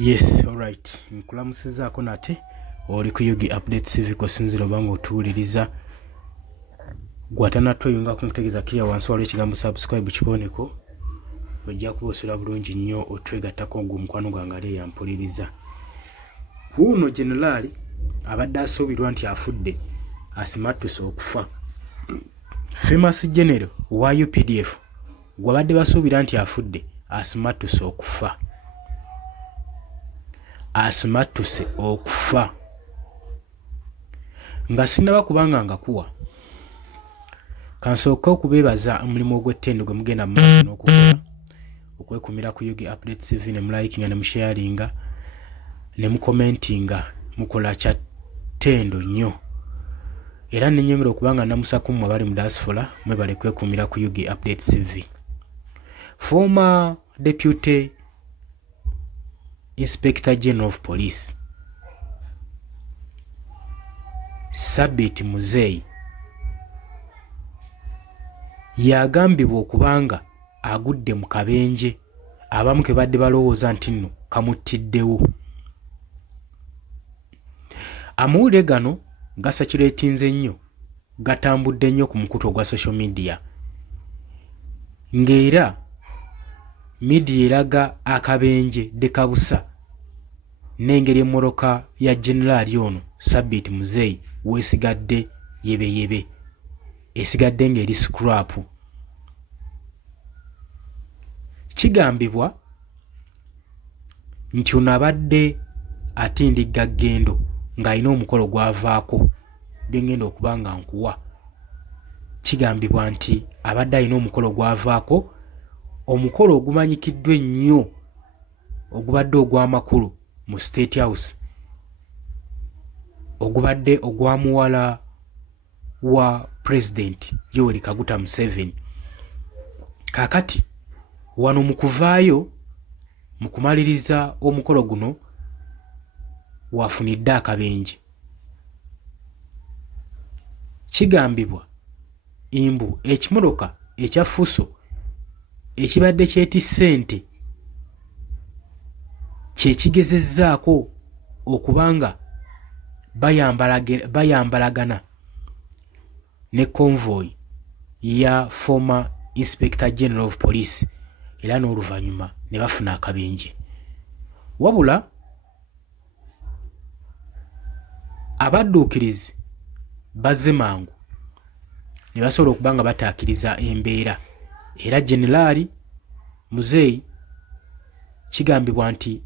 Yes, alright. Nkulamusizaako nate oli ku Yugi Updates TV kosinzira obanga otuwuliriza gwatanatweyunga kumutegeeza kiriya wansi waliwo ekigambo subscribe kikooneko ojja kuba osula bulungi nnyo otwegattako gwe mukwano gwange ali eyampuliriza. Wuuno Generali abadde asuubirwa nti afudde asimattuse okufa. Famous General wa UPDF gwabadde basuubira nti afudde asimattuse okufa. Asimattuse okufa nga sinnaba kubanga ngakuwa kansooka okubeebaza omulimu ogw'ettendo gwe mugenda mu maaso n'okukola okwekumira ku Yugi Updates TV ne mulayikinga ne musharinga ne mukomentinga mukola kya ttendo nnyo era nenyongera okubanga namusaku mmwe abali mu diaspora mwebale kwekumira ku Yugi Updates TV. Former Deputy Inspector General of Police Sabit Muzeyi yagambibwa okubanga agudde mu kabenje abamu ke badde balowooza nti nno kamuttiddewo. Amawulire gano gasakireetinze nnyo gatambudde nnyo ku mukutu ogwa social media ng'era media eraga akabenje dekabusa n'engeri emmoroka ya Generali ono Sabit Muzeyi weesigadde yebeyebe esigadde ng'eri scrap. Kigambibwa nti ono abadde atindika ggendo ng'alina omukolo gw'avaako byengenda okuba nga nkuwa. Kigambibwa nti abadde alina omukolo gw'avaako, omukolo ogumanyikiddwa ennyo ogubadde ogw'amakulu mu State House, ogubadde ogwa muwala wa President Yoweri Kaguta Museveni. Kaakati wano mu kuvaayo mu kumaliriza omukolo guno wafunidde akabenje. Kigambibwa mbu ekimoloka ekya Fuso ekibadde kyetisse ente kye kigezezzaako okubanga bayambalagana ne convoy ya former Inspector General of Police era n'oluvannyuma ne bafuna akabenje. Wabula abadduukirizi bazze mangu ne basobola okuba nga bataakiriza embeera era Generali Muzeyi kigambibwa nti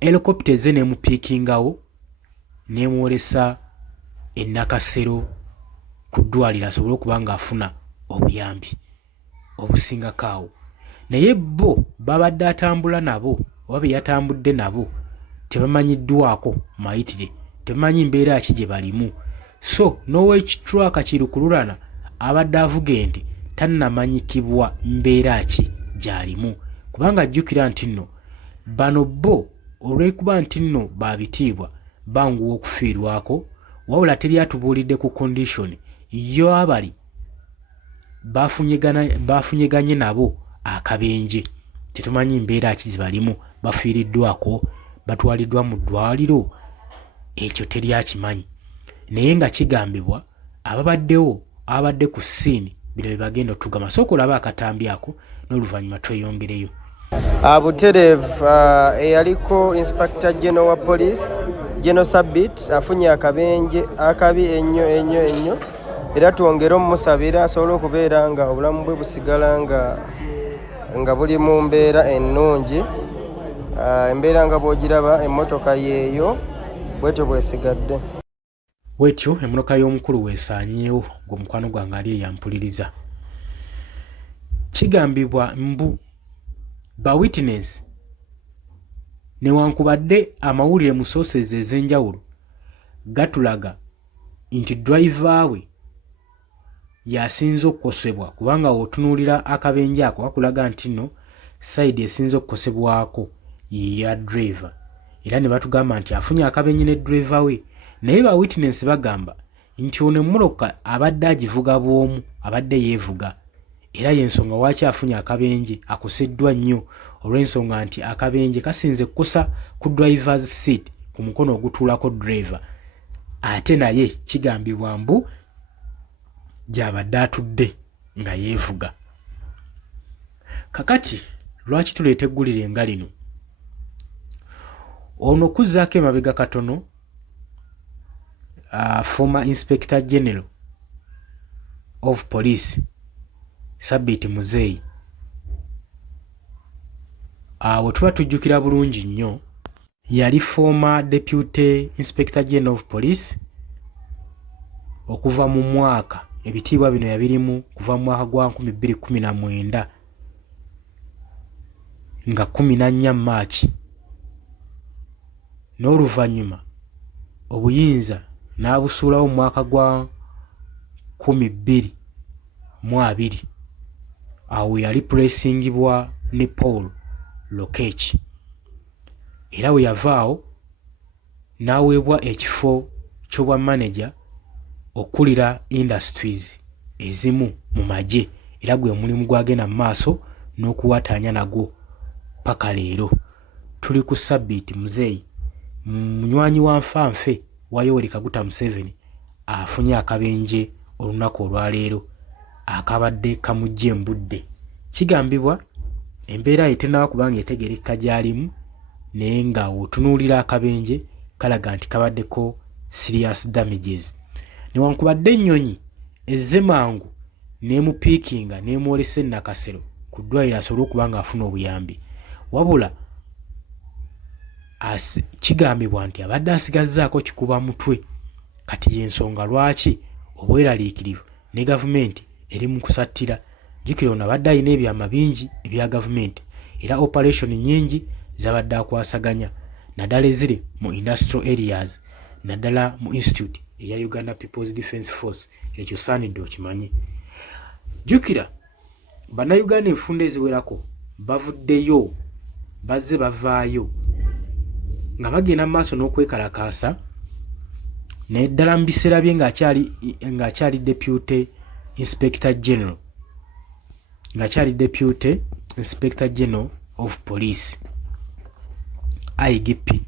helicopter ze nemupiikingawo nemwolesa Nakasero ku ddwaliro asobole okuba nga afuna obuyambi obusingakaawo. Naye bo babadde atambula nabo oba be yatambudde nabo tebamanyiddwako mayitire, tebamanyi mbeera ki gye balimu. So n'owekitwaka kirukululana abadde avuga ente tannamanyikibwa mbeera ki gy'alimu kubanga ajjukira nti nno bano bo olw'ekuba nti nno babitiibwa banguwa okufiirwako wabula teri atubuulidde ku condition yo abali bafunyeganye nabo akabenje tetumanyi mbeera ki zibalimu, bafiiriddwako, batwaliddwa mu ddwaliro, ekyo teri akimanyi. Naye nga kigambibwa ababaddewo abadde ku ssiini bino bye bagenda otugamba. Sooka olaba akatambi ako n'oluvannyuma tweyongereyo. Butereevu eyaliko Inspector General wa Police General Sabit afunye akabenje akabi ennyo era twongere omusabira asobole okubeera nga obulamu bwe busigala nga buli mu mbeera ennungi. Embeera nga bw'ogiraba emmotoka yeeyo bwetyo bwesigadde. Bwetyo emmotoka y'omukulu weesaanyeewo ng'omukwano gwange ali eyampuliriza. Kigambibwa mbu ba witness newankubadde amawulire mu sources ez'enjawulo gatulaga nti driver we yasinze okukosebwa kubanga otunuulira akabenje ako kakulaga nti nno side esinze okukosebwako ya driver era ne batugamba nti afunye akabenje ne driver we. Naye ba witness bagamba nti ono emmoloka abadde agivuga bw'omu, abadde yeevuga era y'ensonga lwaki afunye akabenje akoseddwa nnyo olw'ensonga nti akabenje kasinze kusa ku driver's seat ku mukono ogutuulako driver ate naye kigambibwa mbu gy'abadde atudde nga yeevuga. Kakati lwaki tuleeta eggulire nga lino? Ono kuzzaako emabega katono former Inspector General of Police Sabit Muzeyi bwe tuba tujjukira bulungi nnyo yali former Deputy Inspector General of Police okuva mu mwaka ebitiibwa bino yabirimu kuva mu mwaka gwa 2019 nga 14 Maachi n'oluvannyuma obuyinza n'abusuulawo mu mwaka gwa 2020 awo yali pulesingibwa ne Paul Lokech era we yavaawo n'aweebwa ekifo ky'obwa manager okulira industries ezimu mu magye era gwe mulimu gwagenda mu maaso n'okuwataanya nagwo paka leero. Tuli ku Sabit Muzeyi munywanyi wa nfanfe wa Yoweri Kaguta Museveni afunye akabenje olunaku olwaleero akabadde kamujja embudde. Kigambibwa embeera ye tennaba kubanga etegerekeka gy'alimu naye nga otunuulira akabenje kalaga nti kabaddeko serious damages. Newankubadde ennyonyi ezze mangu n'emupiikinga n'emwolesa ennakasero ku ddwaliro asobole okuba ng'afuna obuyambi, wabula kigambibwa nti abadde asigazzaako kikuba mutwe. Kati y'ensonga lwaki obweraliikirivu ne gavumenti eri mu kusattira. Jjukira ono abadde alina ebyama bingi ebya gavumenti era operation nnyingi zabadde akwasaganya naddala eziri mu industrial areas naddala mu institute eya Uganda People's Defence Force. Ekyo saanidde okimanyi. Jjukira bannayuganda enfunda eziwerako bavuddeyo bazze bavaayo nga bagenda mu maaso n'okwekalakaasa naye ddala mu biseera bye ng'akyali Deputy Inspector General Deputy Inspector General of Police IGP.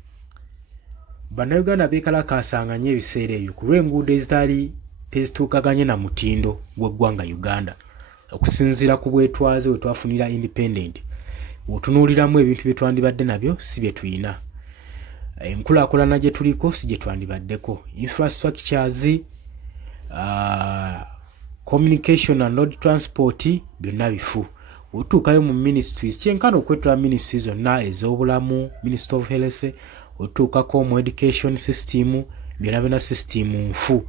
Bannayuganda beekalakaasanga nnyo ebiseera ebyo ku lw'enguudo ezitali tezituukaganye na mutindo gw'eggwanga Uganda okusinziira ku bwetwaze bwe twafunira independent. Otunuuliramu ebintu bye twandibadde nabyo si bye tuyina, enkulaakulana gye tuliko si gye twandibaddeko, infrastructures, communication and road transport byonna bifu. Otuukayo mu ministries kyenkana okwetula ministries zonna ez'obulamu, Minister of Health, otuukako mu education system, byonna byonna system nfu.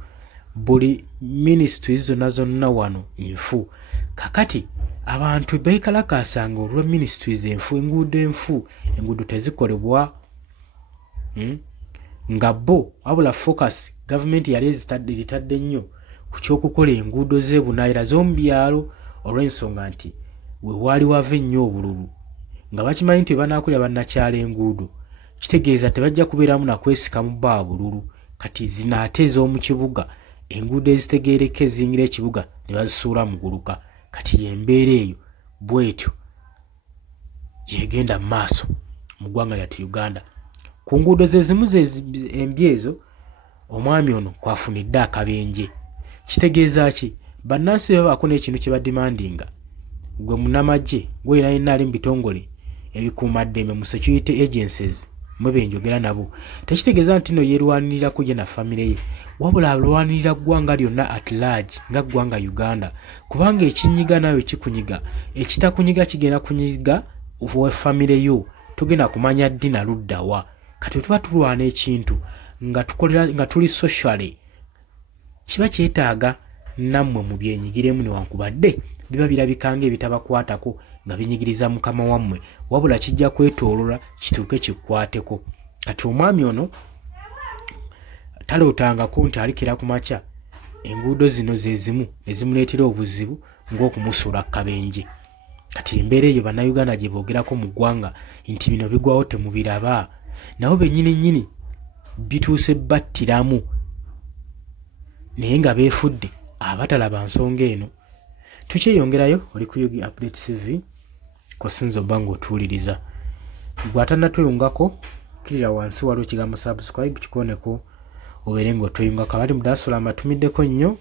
Buli ministries zonna wano nfu. Kakati abantu beekalakaasanga olwa ministries enfu, enguudo tezikolebwa nga bo wabula focus government yali ezitadde nnyo ku ky'okukola enguudo z'ebunaayira z'omu byalo olw'ensonga nti we waali wava ennyo obululu nga bakimanyi nti banaakulira bannakyala enguudo kitegeeza tebajja kubeeramu nakwesika mu bbaa bululu. Kati zinaate ez'omu kibuga enguudo ezitegeereka eziyingira ekibuga ne bazisuula mu guluka. Kati y'embeera eyo bwetyo yegenda mu maaso mu ggwanga lyattu Uganda. Ku nguudo ze zimu embi ezo omwami ono kwafunidde akabenje. Kitegeeza ki? Bannansi babaako n'ekintu kye badimandinga. Gwe munnamagye gw'olina yenna ali mu bitongole ebikuumaddembe mu security agencies mwe benjogera nabo, tekitegeeza nti no yeerwanirira kujja na famire ye, wabula alwanirira ggwanga lyonna at large nga ggwanga Uganda. Kubanga ekinyiga nawe kikunyiga, ekitakunyiga kigenda kunyiga wa famire yo, tugenda kumanya ddi na luddawa. Kati tuba tulwana ekintu nga tuli socially kiba kyetaaga nammwe mu byenyigiremu newankubadde biba birabikanga ebitabakwatako nga binyigiriza mukama wammwe, wabula kijja kwetoolola kituuke kikwateko. Kati omwami ono talootangako nti alikira ku makya enguudo zino ze zimu ezimuleetera obuzibu ng'okumusuula kabenje. Kati embeera eyo bannayuganda gye boogerako mu ggwanga nti bino bigwawo temubiraba, nabo bennyini bituuse battiramu naye nga beefudde abatalaba nsonga eno. Tukyeyongerayo oli ku Yugi Update TV kosinzo bango otuwuliriza. Gwatanatuyungako kirira wansi waliwo ekigambo subscribe kikoneko obeere ng'otweyungako. Abali mu diaspora mbatumiddeko nnyo,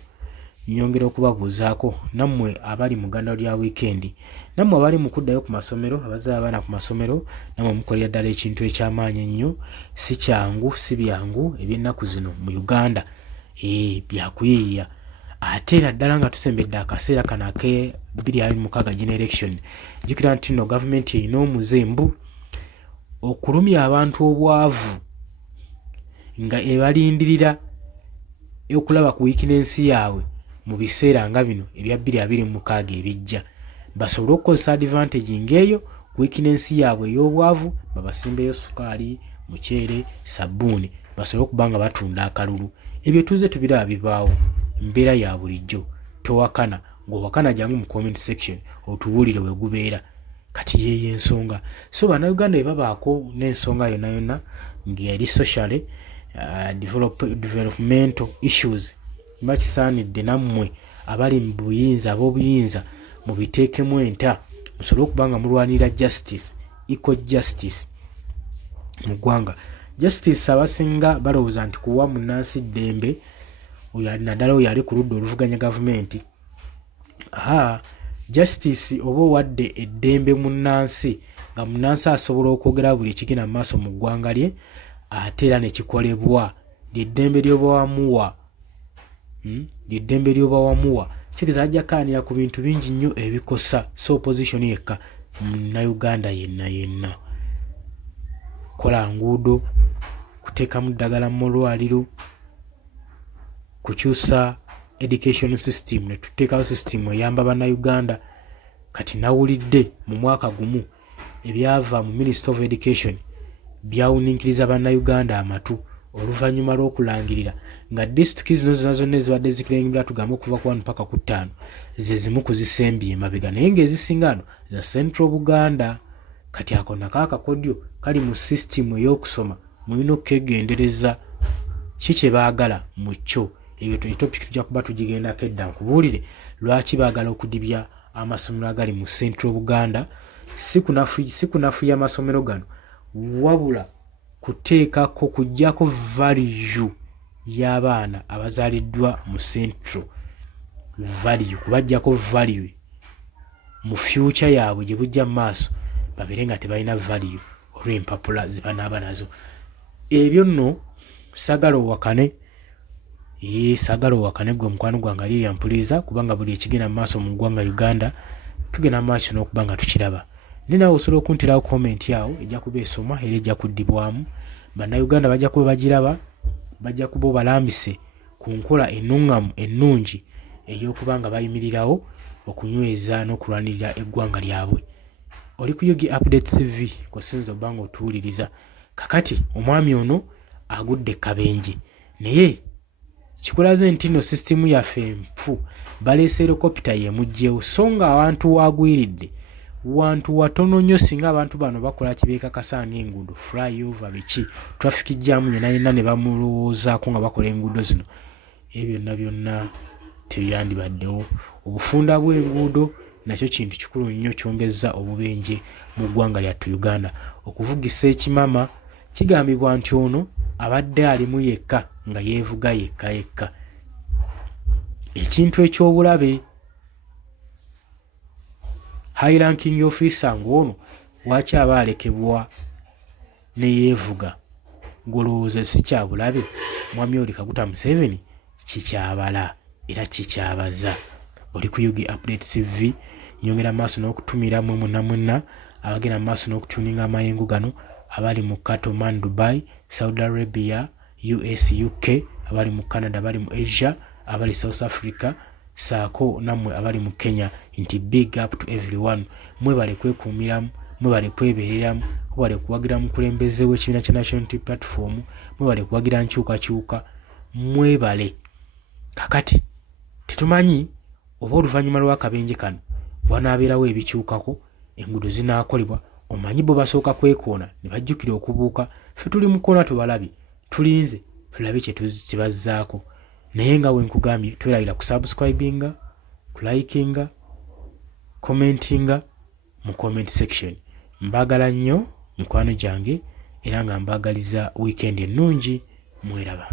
nyongera okubabuuzaako nammwe abali mu gganda lya wiikendi, nammwe abali mu kuddayo ku masomero, abazaala abaana ku masomero, nammwe mukolera ddala ekintu eky'amaanyi ennyo. Si kyangu si byangu eby'ennaku zino mu Uganda, byakuyiiya. Ate era ddala nga tusembedde akaseera kano ake 2026 generation, jjukira nti nno gavumenti erina omuzembu okulumya abantu obwavu nga ebalindirira okulaba ku wiikinensi yaabwe mu biseera nga bino ebya 2026 ebijja, basobole okukozesa advantage ng'eyo ku wiikinensi yaabwe ey'obwavu, babasimbeyo sukaali, muceere, sabbuuni, basobole okuba nga batunda akalulu. Ebyo tuze tubiraba bibaawo, mbeera ya bulijjo. Towakana, ng'owakana jangu mu comment section otubuulire we gubeera. Kati yeeyo ensonga. So bannayuganda babaako n'ensonga yonna yonna ng'eri social developmental issues, bakisaanidde nammwe abali mu buyinza ab'obuyinza mubiteekemu enta, musobole okuba nga mulwanira justice, equal justice mu ggwanga. Justice abasinga balowooza nti kuwa munnansi ddembe, naddala oyo ali ku ludda oluvuganya gavumenti. Justice oba owadde eddembe munnansi, nga munnansi asobola okwogera buli ekigenda mu maaso mu ggwanga lye, ate era ne kikolebwa, ly'eddembe ly'oba wamuwa, ly'eddembe ly'oba wamuwa, kitegeeza ajja kaanira ku bintu bingi nnyo ebikosa, so opposition yekka munnayuganda yenna. Kola nguudo, kuteekamu ddagala mu malwaliro, kukyusa education system, ne tuteekawo system eyamba bannayuganda. Kati nawulidde mu mwaka gumu ebyava mu Ministry of Education byawuniikiriza bannayuganda amatu oluvannyuma lw'okulangirira nga disitulikiti zino zonna ezibadde zikirengera tugamba okuva ku 1 mpaka ku 5 ze zimu kuzisembye emabega, naye ng'ezisinga ano za Central Buganda. Kati ako nako akakodyo kali mu system ey'okusoma, mulina okwegendereza ki kye baagala mu kyo. Ebyo topic tujja kuba tugigendako edda, nkubuulire lwaki baagala okudibya amasomero agali mu Central Buganda. Si kunafuya amasomero gano, wabula kuteekako kujjako value y'abaana abazaaliddwa mu Central, value kubajjako value mu future yaabwe gye bujja mu maaso, babeere nga tebalina value olw'empapula ze banaaba nazo. Ebyo nno saagala owakane, saagala owakane gwe mukwano gwange ali yampuliriza, kubanga buli ekigenda mu maaso mu ggwanga Uganda tugenda mu maaso n'okuba nga tukiraba. Ne nawe osobola okuntirawo comment yawo, ejja kuba esoma era ejja kuddibwamu. Bannayuganda bajja kuba bagiraba, bajja kuba balambise ku nkola ennuŋŋamu ennungi ey'okuba nga bayimirirawo okunyweza n'okulwanirira eggwanga lyabwe. Oli ku Yugi Update TV, kosinza obba nga otuwuliriza. Kakati omwami ono agudde kabenje, naye kikulaze nti no sisitimu yaffe enfu, baleese helikopita yemuggyewo, so nga abantu wagwiridde wantu watono nnyo. Singa abantu bano bakola kibeekakasa ng'enguudo flyover biki traffic jam yenna ne bamulowoozaako nga bakola enguudo zino, ebyo byonna tebyandibaddewo. Obufunda bw'enguudo nakyo kintu kikulu nnyo kyongezza obubenje mu ggwanga lyattu Uganda. Okuvugisa ekimama kigambibwa nti ono abadde alimu yekka nga yeevuga yekka. Ekintu eky'obulabe, high ranking officer ng'ono waki aba alekebwa ne yeevuga, ng'olowooza si kya bulabe? Mwami oli Kaguta Museveni kikyabala era kikyabaza. Oli ku Yugi Update TV, nyongera maaso n'okutumira mwenna abagenda maaso n'okutuninga amayengo gano, abali mu Katoman, Dubai, Saudi Arabia, US, UK, abali mu Canada, abali mu Asia, abali South Africa, saako nammwe abali mu Kenya, nti big up to everyone. Mwebale kwekuumiramu, mwebale kwebeereramu, mwebale kuwagira mukulembeze w'ekibiina kya National Unity Platform, mwebale kuwagira nkyukakyuka, mwebale. Kakati tetumanyi oba oluvannyuma lw'akabenje kano wanaabeerawo ebikyukako, enguudo zinaakolebwa. Omanyi bo basooka kwekoona ne bajjukira okubuuka, ffe tuli mu koona tubalabye, tulinze tulabe kye bazzaako. Naye nga wenkugambye twerabira ku subscribinga, ku likinga, commentinga, mu comment section. Mbagala nnyo mikwano gyange era nga mbagaliza weekend ennungi. Mweraba.